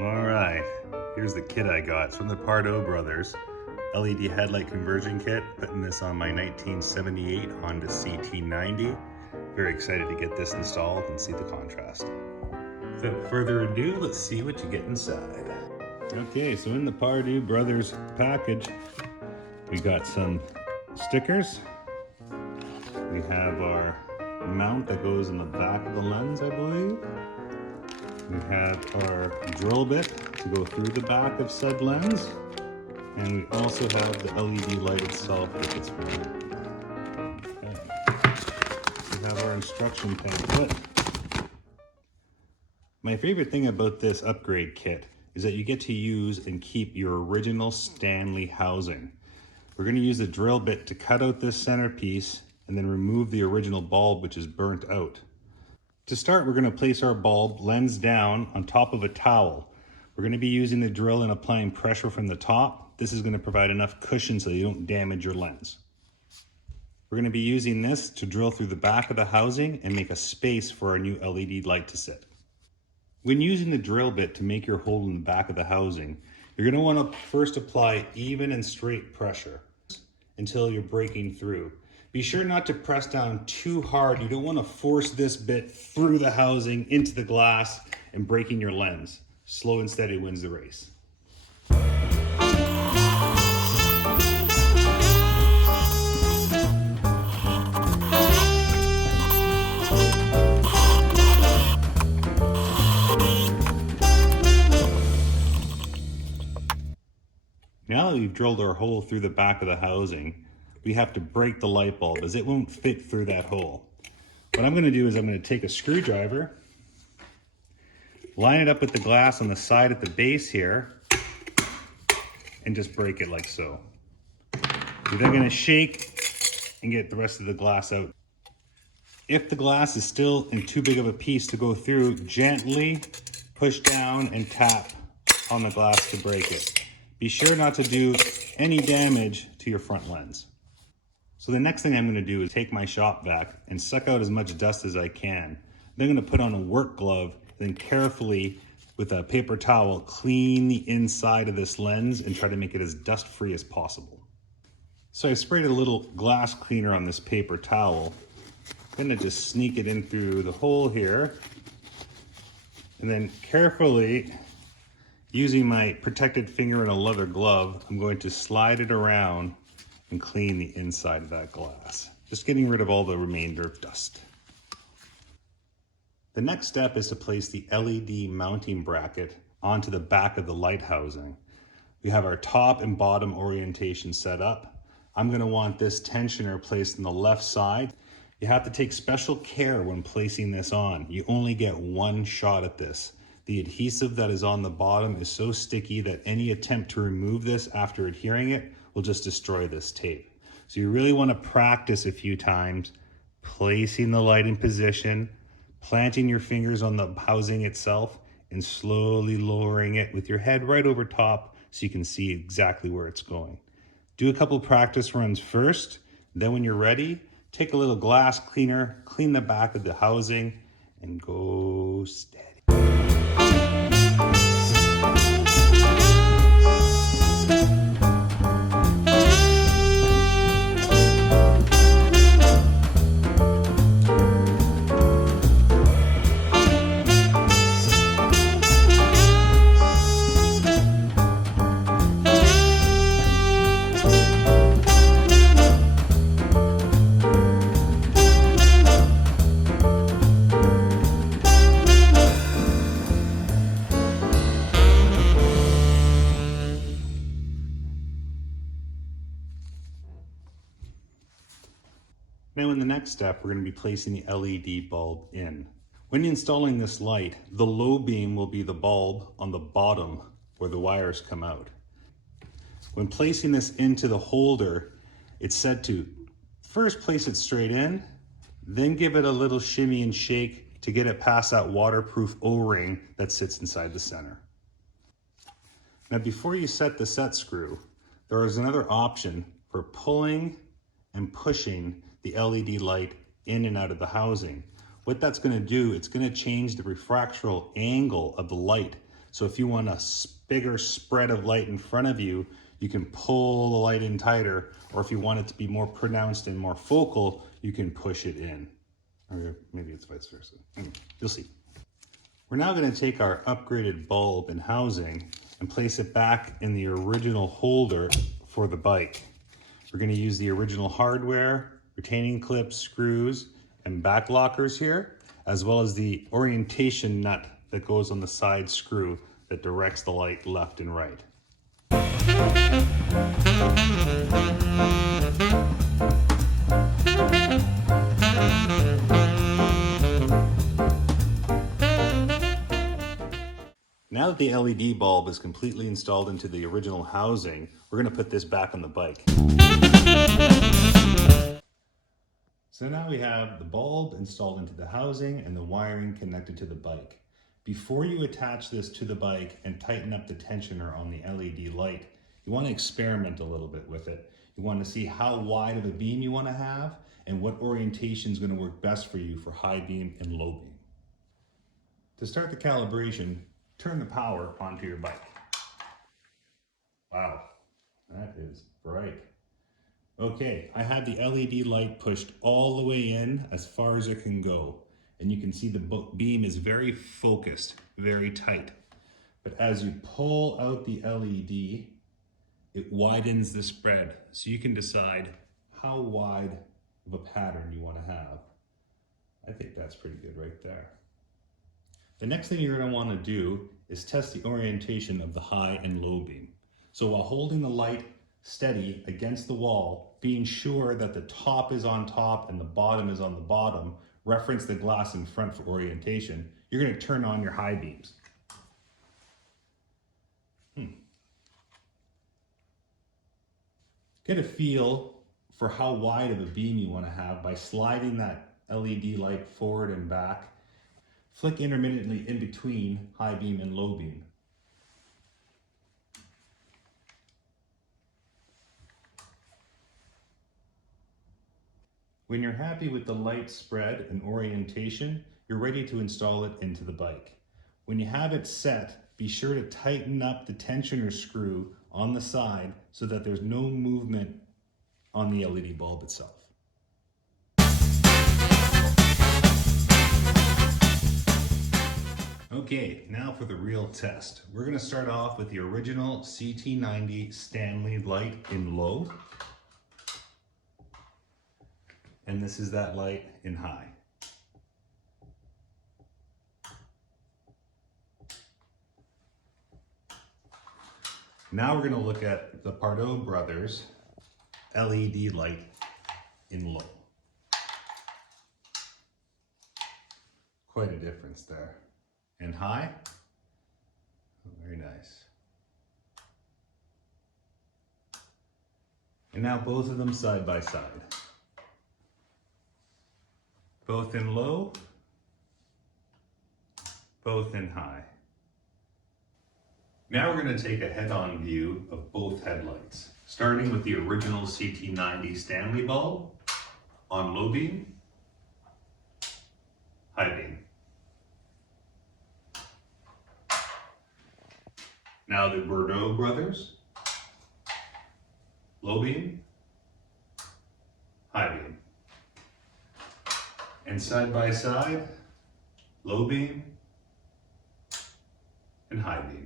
All right, here's the kit I got. It's from the Pardue Brothers. LED headlight conversion kit. Putting this on my 1978 Honda CT90. Very excited to get this installed and see the contrast. Without further ado, let's see what you get inside. Okay, so in the Pardue Brothers package, we got some stickers. We have our mount that goes in the back of the lens, I believe. We have our drill bit to go through the back of said lens. And we also have the LED light itself with its mounted. Okay. We have our instruction pamphlet. My favorite thing about this upgrade kit is that you get to use and keep your original Stanley housing. We're going to use the drill bit to cut out this centerpiece and then remove the original bulb, which is burnt out. To start, we're going to place our bulb lens down on top of a towel. We're going to be using the drill and applying pressure from the top. This is going to provide enough cushion so you don't damage your lens. We're going to be using this to drill through the back of the housing and make a space for our new LED light to sit. When using the drill bit to make your hole in the back of the housing, you're going to want to first apply even and straight pressure until you're breaking through. Be sure not to press down too hard. You don't want to force this bit through the housing into the glass and breaking your lens. Slow and steady wins the race. Now that we've drilled our hole through the back of the housing, we have to break the light bulb as it won't fit through that hole. What I'm going to do is I'm going to take a screwdriver, line it up with the glass on the side at the base here, and just break it like so. You're then going to shake and get the rest of the glass out. If the glass is still in too big of a piece to go through, gently push down and tap on the glass to break it. Be sure not to do any damage to your front lens. So the next thing I'm going to do is take my shop vac and suck out as much dust as I can. Then I'm going to put on a work glove, then carefully with a paper towel clean the inside of this lens and try to make it as dust free as possible. So I sprayed a little glass cleaner on this paper towel. I'm going to just sneak it in through the hole here and then carefully, using my protected finger in a leather glove, I'm going to slide it around and clean the inside of that glass. Just getting rid of all the remainder of dust. The next step is to place the LED mounting bracket onto the back of the light housing. We have our top and bottom orientation set up. I'm going to want this tensioner placed on the left side. You have to take special care when placing this on. You only get one shot at this. The adhesive that is on the bottom is so sticky that any attempt to remove this after adhering it will just destroy this tape. So you really want to practice a few times, placing the light in position, planting your fingers on the housing itself, and slowly lowering it with your head right over top so you can see exactly where it's going. Do a couple practice runs first, then when you're ready, take a little glass cleaner, clean the back of the housing, and go steady. Now in the next step, we're going to be placing the LED bulb in. When installing this light, the low beam will be the bulb on the bottom where the wires come out. When placing this into the holder, it's said to first place it straight in, then give it a little shimmy and shake to get it past that waterproof O-ring that sits inside the center. Now before you set the set screw, there is another option for pulling and pushing the LED light in and out of the housing. What that's going to do, it's going to change the refractional angle of the light So if you want a bigger spread of light in front of you, you can pull the light in tighter, or if you want it to be more pronounced and more focal, you can push it in. Or maybe it's vice versa. You'll see. We're now going to take our upgraded bulb and housing and place it back in the original holder for the bike. We're going to use the original hardware, retaining clips, screws, and back lockers here, as well as the orientation nut that goes on the side screw that directs the light left and right. Now that the LED bulb is completely installed into the original housing, we're going to put this back on the bike. So now we have the bulb installed into the housing and the wiring connected to the bike. Before you attach this to the bike and tighten up the tensioner on the LED light, you want to experiment a little bit with it. You want to see how wide of a beam you want to have and what orientation is going to work best for you for high beam and low beam. To start the calibration, turn the power onto your bike. Wow, that is bright. Okay, I have the LED light pushed all the way in as far as it can go. And you can see the beam is very focused, very tight. But as you pull out the LED, it widens the spread. So you can decide how wide of a pattern you want to have. I think that's pretty good right there. The next thing you're going to want to do is test the orientation of the high and low beam. So while holding the light steady against the wall, being sure that the top is on top and the bottom is on the bottom, reference the glass in front for orientation, you're going to turn on your high beams. Get a feel for how wide of a beam you want to have by sliding that LED light forward and back. Flick intermittently in between high beam and low beam. When you're happy with the light spread and orientation, you're ready to install it into the bike. When you have it set, be sure to tighten up the tensioner screw on the side so that there's no movement on the LED bulb itself. Okay, now for the real test. We're going to start off with the original CT90 Stanley light in low. And this is that light in high. Now we're going to look at the Pardue Brothers LED light in low. Quite a difference there. And high, oh, very nice. And now both of them side by side. Both in low, both in high. Now we're going to take a head-on view of both headlights, starting with the original CT90 Stanley bulb on low beam, high beam. Now the Pardue Brothers, low beam, high beam. And side by side, low beam and high beam.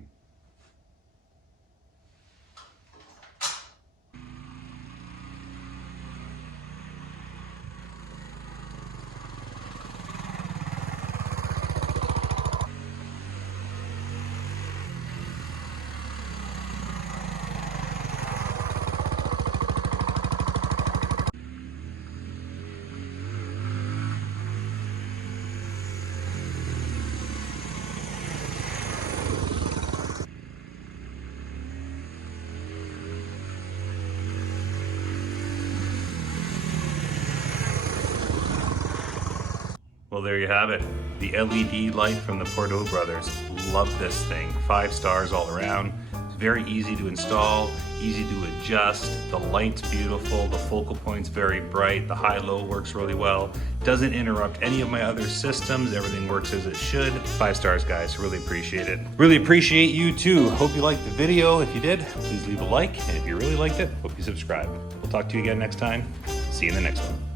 Well, there you have it. The LED light from the Pardue Brothers. Love this thing. 5 stars all around. It's very easy to install, easy to adjust. The light's beautiful, the focal point's very bright, the high-low works really well. Doesn't interrupt any of my other systems. Everything works as it should. 5 stars, guys. Really appreciate it. Really appreciate you too. Hope you liked the video. If you did, please leave a like. And if you really liked it, hope you subscribe. We'll talk to you again next time. See you in the next one.